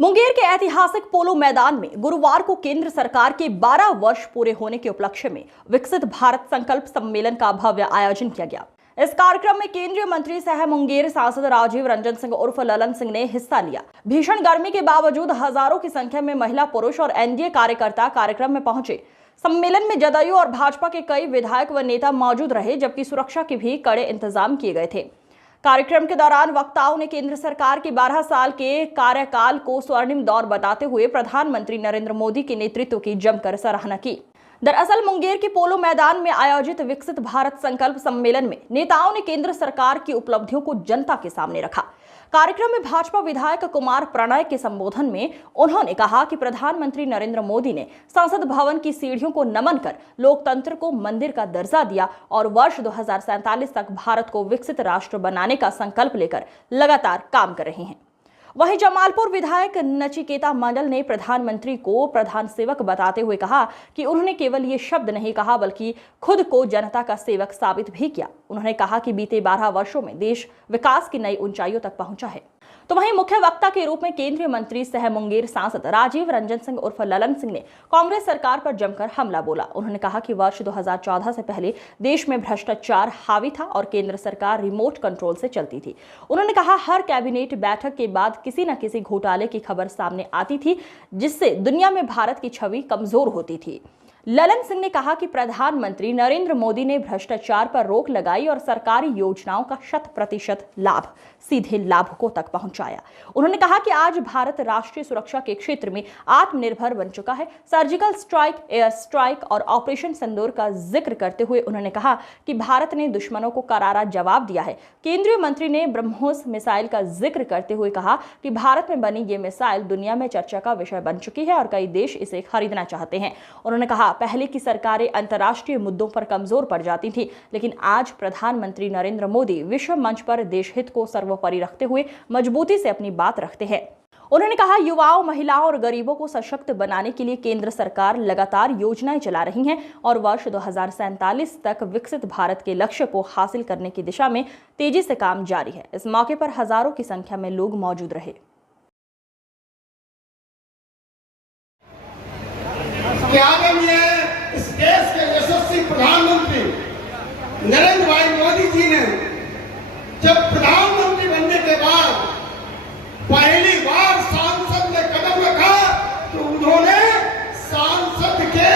मुंगेर के ऐतिहासिक पोलो मैदान में गुरुवार को केंद्र सरकार के 12 वर्ष पूरे होने के उपलक्ष्य में विकसित भारत संकल्प सम्मेलन का भव्य आयोजन किया गया। इस कार्यक्रम में केंद्रीय मंत्री सह मुंगेर सांसद राजीव रंजन सिंह उर्फ ललन सिंह ने हिस्सा लिया। भीषण गर्मी के बावजूद हजारों की संख्या में महिला, पुरुष और एनडीए कार्यकर्ता कार्यक्रम में पहुंचे। सम्मेलन में जदयू और भाजपा के कई विधायक व नेता मौजूद रहे, जबकि सुरक्षा के भी कड़े इंतजाम किए गए थे। कार्यक्रम के दौरान वक्ताओं ने केंद्र सरकार के 12 साल के कार्यकाल को स्वर्णिम दौर बताते हुए प्रधानमंत्री नरेंद्र मोदी के नेतृत्व की जमकर सराहना की। दरअसल मुंगेर के पोलो मैदान में आयोजित विकसित भारत संकल्प सम्मेलन में नेताओं ने केंद्र सरकार की उपलब्धियों को जनता के सामने रखा। कार्यक्रम में भाजपा विधायक कुमार प्रणय के संबोधन में उन्होंने कहा कि प्रधानमंत्री नरेंद्र मोदी ने संसद भवन की सीढ़ियों को नमन कर लोकतंत्र को मंदिर का दर्जा दिया और वर्ष 2047 तक भारत को विकसित राष्ट्र बनाने का संकल्प लेकर लगातार काम कर रहे हैं। वहीं जमालपुर विधायक नचिकेता मंडल ने प्रधानमंत्री को प्रधान सेवक बताते हुए कहा कि उन्होंने केवल ये शब्द नहीं कहा, बल्कि खुद को जनता का सेवक साबित भी किया। उन्होंने कहा कि बीते 12 वर्षों में देश विकास की नई ऊंचाइयों तक पहुंचा है। तो वहीं मुख्य वक्ता के रूप में केंद्रीय मंत्री सह मुंगेर सांसद राजीव रंजन सिंह उर्फ ललन सिंह ने कांग्रेस सरकार पर जमकर हमला बोला। उन्होंने कहा कि वर्ष 2014 से पहले देश में भ्रष्टाचार हावी था और केंद्र सरकार रिमोट कंट्रोल से चलती थी। उन्होंने कहा हर कैबिनेट बैठक के बाद किसी न किसी घोटाले की खबर सामने आती थी, जिससे दुनिया में भारत की छवि कमजोर होती थी। ललन सिंह ने कहा कि प्रधानमंत्री नरेंद्र मोदी ने भ्रष्टाचार पर रोक लगाई और सरकारी योजनाओं का 100% लाभ सीधे लाभुकों तक पहुंचाया। उन्होंने कहा कि आज भारत राष्ट्रीय सुरक्षा के क्षेत्र में आत्मनिर्भर बन चुका है। सर्जिकल स्ट्राइक, एयर स्ट्राइक और ऑपरेशन सिंदूर का जिक्र करते हुए उन्होंने कहा कि भारत ने दुश्मनों को करारा जवाब दिया है। केंद्रीय मंत्री ने ब्रह्मोस मिसाइल का जिक्र करते हुए कहा कि भारत में बनी ये मिसाइल दुनिया में चर्चा का विषय बन चुकी है और कई देश इसे खरीदना चाहते हैं। उन्होंने कहा पहले की सरकारें अंतर्राष्ट्रीय मुद्दों पर कमजोर पड़ जाती थी, लेकिन आज प्रधानमंत्री नरेंद्र मोदी विश्व मंच पर देश हित को सर्वोपरि रखते हुए मजबूती से अपनी बात रखते हैं। उन्होंने कहा युवाओं, महिलाओं और गरीबों को सशक्त बनाने के लिए केंद्र सरकार लगातार योजनाएं चला रही है और वर्ष 2047 तक विकसित भारत के लक्ष्य को हासिल करने की दिशा में तेजी से काम जारी है। इस मौके पर हजारों की संख्या में लोग मौजूद रहे। इस देश के यशस्वी प्रधानमंत्री नरेंद्र भाई मोदी जी ने जब प्रधानमंत्री बनने के बाद पहली बार सांसद में कदम रखा तो उन्होंने सांसद के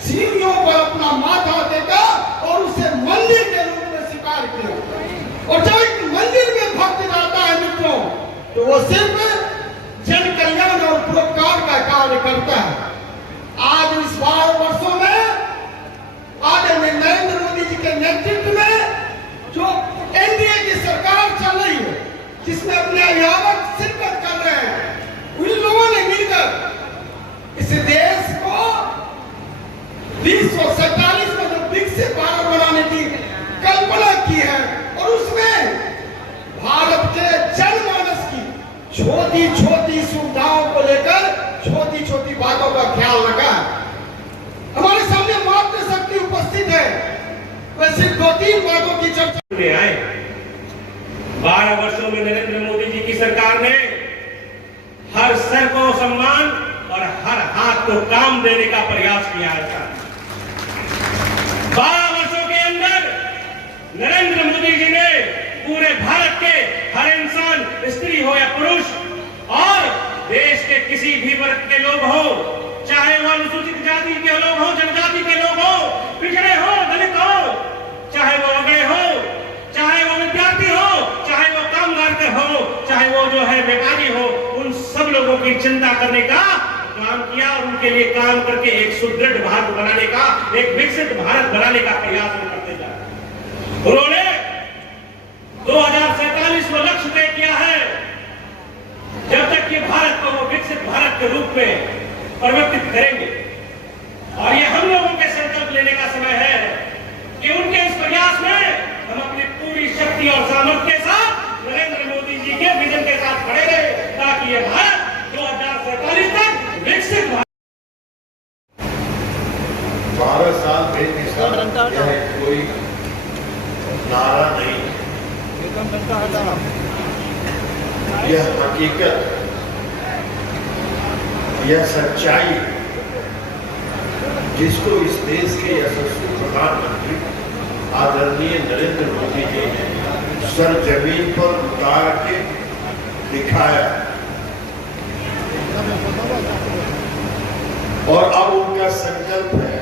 सीढ़ियों पर अपना माथा टेका और उसे मंदिर के रूप में स्वीकार किया। और जब एक मंदिर में भक्त जाता है मित्रों, तो वो सिर्फ जन कल्याण और परोपकार का कार्य करता है। आज इस 12 वर्षों में आदरणीय नरेंद्र मोदी जी के नेतृत्व में जो एनडीए की सरकार चल रही है, जिसमें अपने अभिभावक शिरकत कर रहे हैं, उन लोगों ने मिलकर इस देश को 2047 में जो विकसित भारत बनाने की कल्पना की है और उसमें भारत के जनमानस की छोटी छोटी सुविधाओं को लेकर छोटी छोटी बातों का ख्याल रखा। हमारे सामने मातृशक्ति उपस्थित है, वैसे 2-3 बातों की चर्चा में आए। 12 वर्षों में नरेंद्र मोदी जी की सरकार ने हर सर को सम्मान और हर हाथ को काम देने का प्रयास किया है। 12 वर्षों के अंदर नरेंद्र मोदी जी ने पूरे भारत के हर इंसान, स्त्री हो या पुरुष, और देश के किसी भी वर्ग के लोग हो, चाहे वो अनुसूचित जाति के लोग हो, जनजाति के लोग हो, पिछड़े हो, दलित हो, चाहे वो अगड़े हो, चाहे वो विद्यार्थी हो, चाहे वो कामगार के हो, चाहे वो जो है व्यापारी हो, उन सब लोगों की चिंता करने का काम किया और उनके लिए काम करके एक सुदृढ़ भारत बनाने का, एक विकसित भारत बनाने का प्रयास करते जा रहे। उन्होंने 2047 में लक्ष्य तय किया है। जब तक ये भारत को वो विकसित भारत के रूप में परिवर्तित करेंगे, और ये हम लोगों के संकल्प लेने का समय है कि उनके इस प्रयास में हम अपनी पूरी शक्ति और सामर्थ्य के साथ नरेंद्र मोदी जी के विजन के साथ खड़े रहे, ताकि ये भारत 2047 तक विकसित भारत। 12 साल में कोई नारा नहीं, यह हकीकत यह सच्चाई है जिसको इस देश के यशस्वी प्रधानमंत्री आदरणीय नरेंद्र मोदी जी ने सरजमीन पर उतार के दिखाया और अब उनका संकल्प है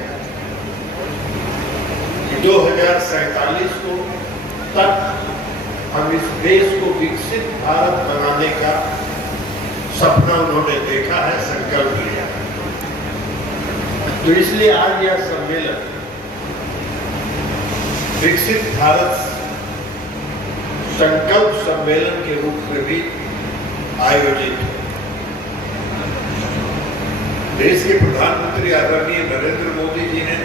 कि 2047 को तक हम इस देश को विकसित भारत बनाने का सपना उन्होंने देखा है, संकल्प लिया है। तो इसलिए आज यह सम्मेलन विकसित भारत संकल्प सम्मेलन के रूप में भी आयोजित है। देश के प्रधानमंत्री आदरणीय नरेंद्र मोदी जी ने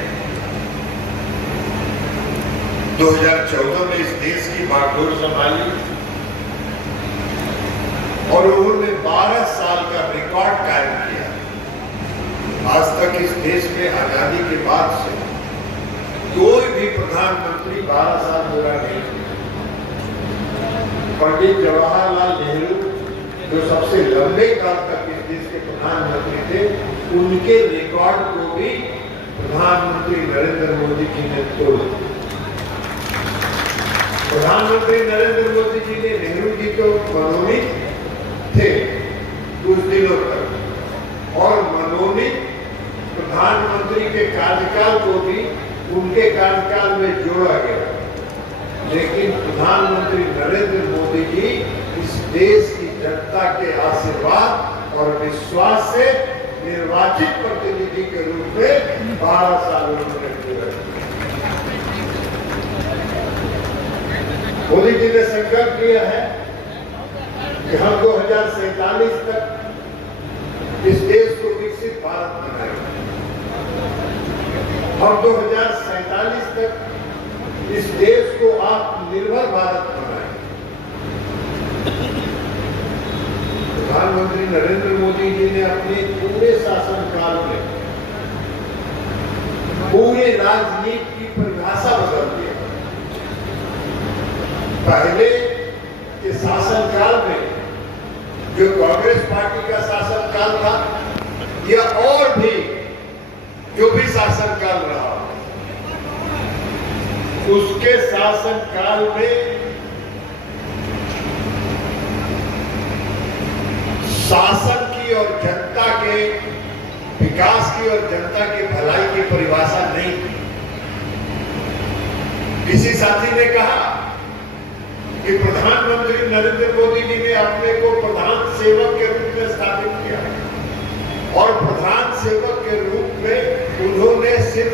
2014 में इस देश की बागडोर संभाली और उन्होंने 12 साल का रिकॉर्ड कायम किया। आज तक इस देश में आजादी के बाद से कोई भी प्रधानमंत्री 12 साल पूरा नहीं किया। पंडित जवाहरलाल नेहरू जो सबसे लंबे काल तक इस देश के प्रधानमंत्री थे, उनके रिकॉर्ड को भी प्रधानमंत्री नरेंद्र मोदी जी ने तोड़ा। प्रधानमंत्री नरेंद्र मोदी जी ने नेहरू जी को मनोनीत थे कुछ दिनों तक और मनोनीत प्रधानमंत्री के कार्यकाल को भी उनके कार्यकाल में जोड़ा गया, लेकिन प्रधानमंत्री नरेंद्र मोदी जी इस देश की जनता के आशीर्वाद और विश्वास से निर्वाचित प्रतिनिधि के रूप में 12 साल उन्होंने पूरा किया। मोदी जी ने संकल्प लिया है कि हम 2047 तक इस देश को विकसित भारत बनाएंगे। हम 2047 तक इस देश को आत्मनिर्भर भारत बनाएंगे। प्रधानमंत्री नरेंद्र मोदी जी ने अपने पूरे शासनकाल में पूरे राजनीति की परिभाषा बदल दी। पहले के शासनकाल में जो कांग्रेस पार्टी का शासनकाल था या और भी जो भी शासनकाल रहा, उसके शासनकाल में शासन की और जनता के विकास की और जनता की भलाई की परिभाषा नहीं थी। किसी साथी ने कहा कि प्रधानमंत्री नरेंद्र मोदी जी ने अपने को प्रधान सेवक के रूप में स्थापित किया और प्रधान सेवक के रूप में उन्होंने सिर्फ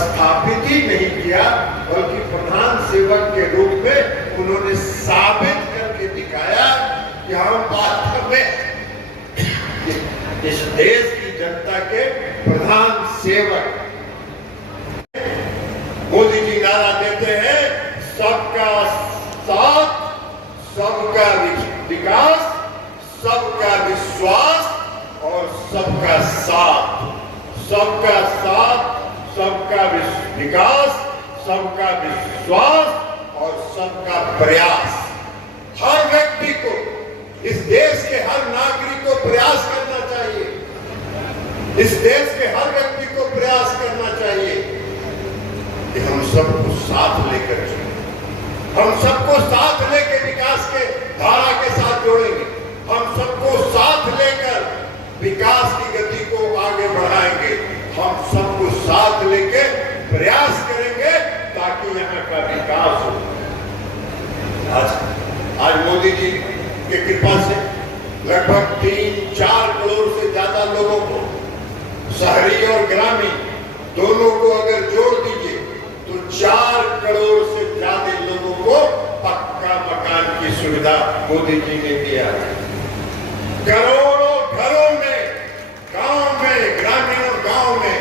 स्थापित ही नहीं किया, बल्कि प्रधान सेवक के रूप में उन्होंने साबित करके दिखाया कि हम वास्तव में इस देश की जनता के प्रधान सेवक। मोदी जी नारा देते हैं, सबका साथ, सबका विकास, सबका विश्वास और सबका साथ। सबका साथ, सबका विकास, सबका विश्वास और सबका प्रयास। हर व्यक्ति को, इस देश के हर नागरिक को प्रयास करना चाहिए। इस देश के हर व्यक्ति को प्रयास करना चाहिए कि हम सबको साथ लेकर चलें। हम सबको साथ लेकर विकास के धारा के साथ जोड़ेंगे। हम सबको साथ लेकर विकास की गति को आगे बढ़ाएंगे। हम सबको साथ लेकर प्रयास करेंगे ताकि यहाँ का विकास हो। आज मोदी जी की कृपा से लगभग 3-4 करोड़ से ज्यादा लोगों को, शहरी और ग्रामीण दोनों को अगर जोड़ दीजिए तो 4 करोड़ से ज्यादा लोगों को पक्का मकान की सुविधा मोदी जी ने दिया है। करोड़ों घरों में, गांव में, ग्रामीण और गांव में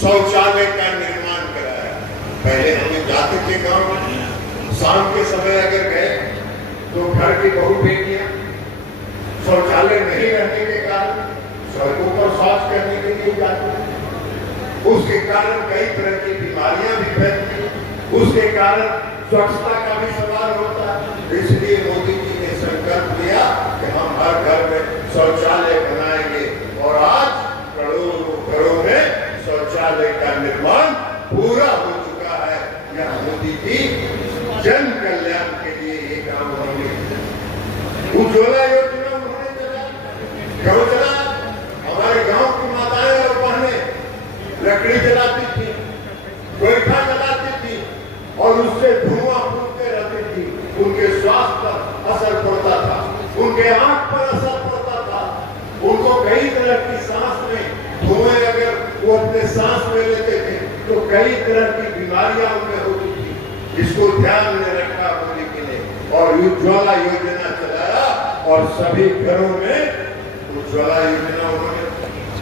शौचालय का निर्माण कराया। पहले हम जाते थे गांव में, शाम के समय अगर गए तो घर की बहू बेटियां शौचालय नहीं रहने के कारण सड़कों पर शौच करने के लिए जाते हैं। उसके कारण कई तरह की बीमारियां भी फैलती हैं। उसके कारण स्वच्छता का भी सवाल होता है। इसलिए मोदी जी ने संकल्प लिया कि हम हर घर में शौचालय बनाएंगे। उज्ज्वला योजना उन्होंने चला, क्यों चला? हमारे गांव की माताएं और बहनें लकड़ी जलाती थी, गोईठा जलाती थी और उससे धुआं फूटते रहती थी। उनके स्वास्थ्य पर असर पड़ता था, उनके आंख पर असर पड़ता था, उनको कई तरह की सांस में धुएं अगर वो अपने सांस में लेते थे तो कई तरह की बीमारियां उनमें होती थी। इसको ध्यान में रखा मोदी जी ने और उज्ज्वला योजना चलाया और सभी घरों में उज्ज्वला योजना उन्होंने